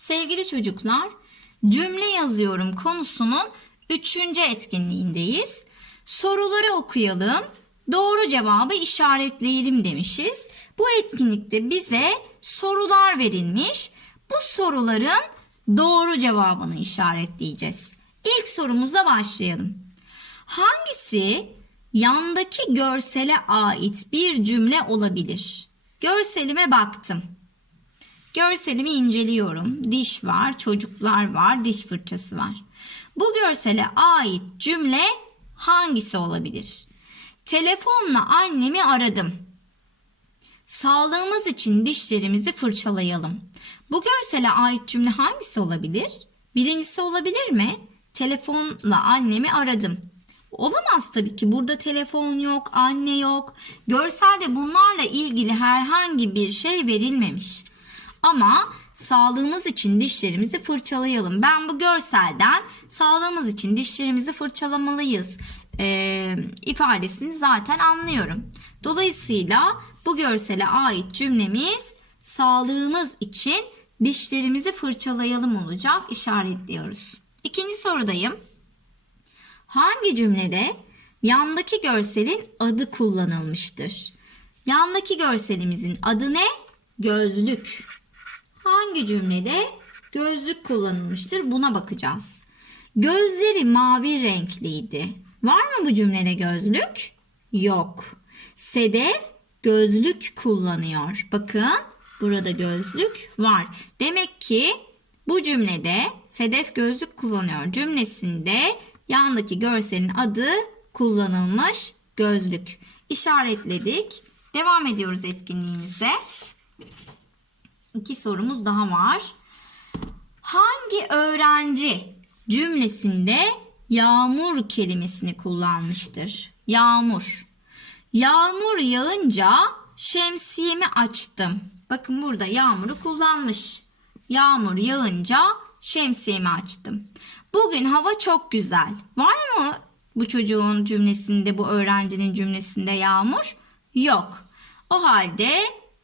Sevgili çocuklar, cümle yazıyorum konusunun üçüncü etkinliğindeyiz. Soruları okuyalım, doğru cevabı işaretleyelim demişiz. Bu etkinlikte bize sorular verilmiş. Bu soruların doğru cevabını işaretleyeceğiz. İlk sorumuza başlayalım. Hangisi yandaki görsele ait bir cümle olabilir? Görselime baktım. Görselimi inceliyorum. Diş var, çocuklar var, diş fırçası var. Bu görsele ait cümle hangisi olabilir? Telefonla annemi aradım. Sağlığımız için dişlerimizi fırçalayalım. Bu görsele ait cümle hangisi olabilir? Birincisi olabilir mi? Telefonla annemi aradım. Olamaz tabii ki. Burada telefon yok, anne yok. Görselde bunlarla ilgili herhangi bir şey verilmemiş. Ama sağlığımız için dişlerimizi fırçalayalım. Ben bu görselden sağlığımız için dişlerimizi fırçalamalıyız e, ifadesini zaten anlıyorum. Dolayısıyla bu görsele ait cümlemiz sağlığımız için dişlerimizi fırçalayalım olacak işaretliyoruz. İkinci sorudayım. Hangi cümlede yandaki görselin adı kullanılmıştır? Yandaki görselimizin adı ne? Gözlük. Hangi cümlede gözlük kullanılmıştır? Buna bakacağız. Gözleri mavi renkliydi. Var mı bu cümlede gözlük? Yok. Sedef gözlük kullanıyor. Bakın burada gözlük var. Demek ki bu cümlede Sedef gözlük kullanıyor cümlesinde yandaki görselin adı kullanılmış gözlük. İşaretledik. Devam ediyoruz etkinliğimize. İki sorumuz daha var. Hangi öğrenci cümlesinde yağmur kelimesini kullanmıştır? Yağmur. Yağmur yağınca şemsiyemi açtım. Bakın burada yağmuru kullanmış. Yağmur yağınca şemsiyemi açtım. Bugün hava çok güzel. Var mı bu çocuğun cümlesinde, bu öğrencinin cümlesinde yağmur? Yok. O halde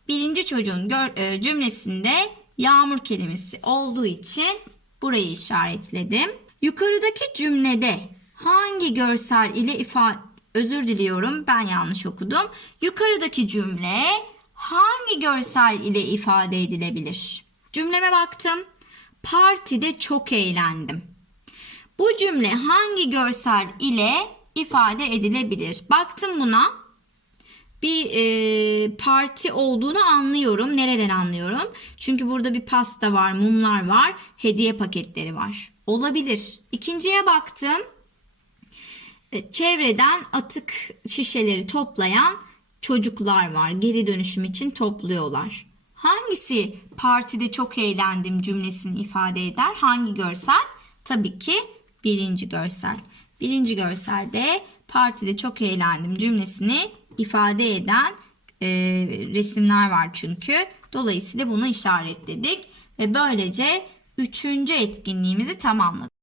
birinci çocuğun e, cümlesinde yağmur kelimesi olduğu için burayı işaretledim. Yukarıdaki cümlede hangi görsel ile ifade özür diliyorum ben yanlış okudum. Yukarıdaki cümle hangi görsel ile ifade edilebilir? Cümleme baktım. Partide çok eğlendim. Bu cümle hangi görsel ile ifade edilebilir? Baktım buna bir e, parti olduğunu anlıyorum. Nereden anlıyorum? Çünkü burada bir pasta var, mumlar var, hediye paketleri var. Olabilir. İkinciye baktım. E, Çevreden atık şişeleri toplayan çocuklar var. Geri dönüşüm için topluyorlar. Hangisi partide çok eğlendim cümlesini ifade eder? Hangi görsel? Tabii ki birinci görsel. Birinci görselde partide çok eğlendim cümlesini ifade eden e, resimler var çünkü. Dolayısıyla bunu işaretledik ve böylece üçüncü etkinliğimizi tamamladık.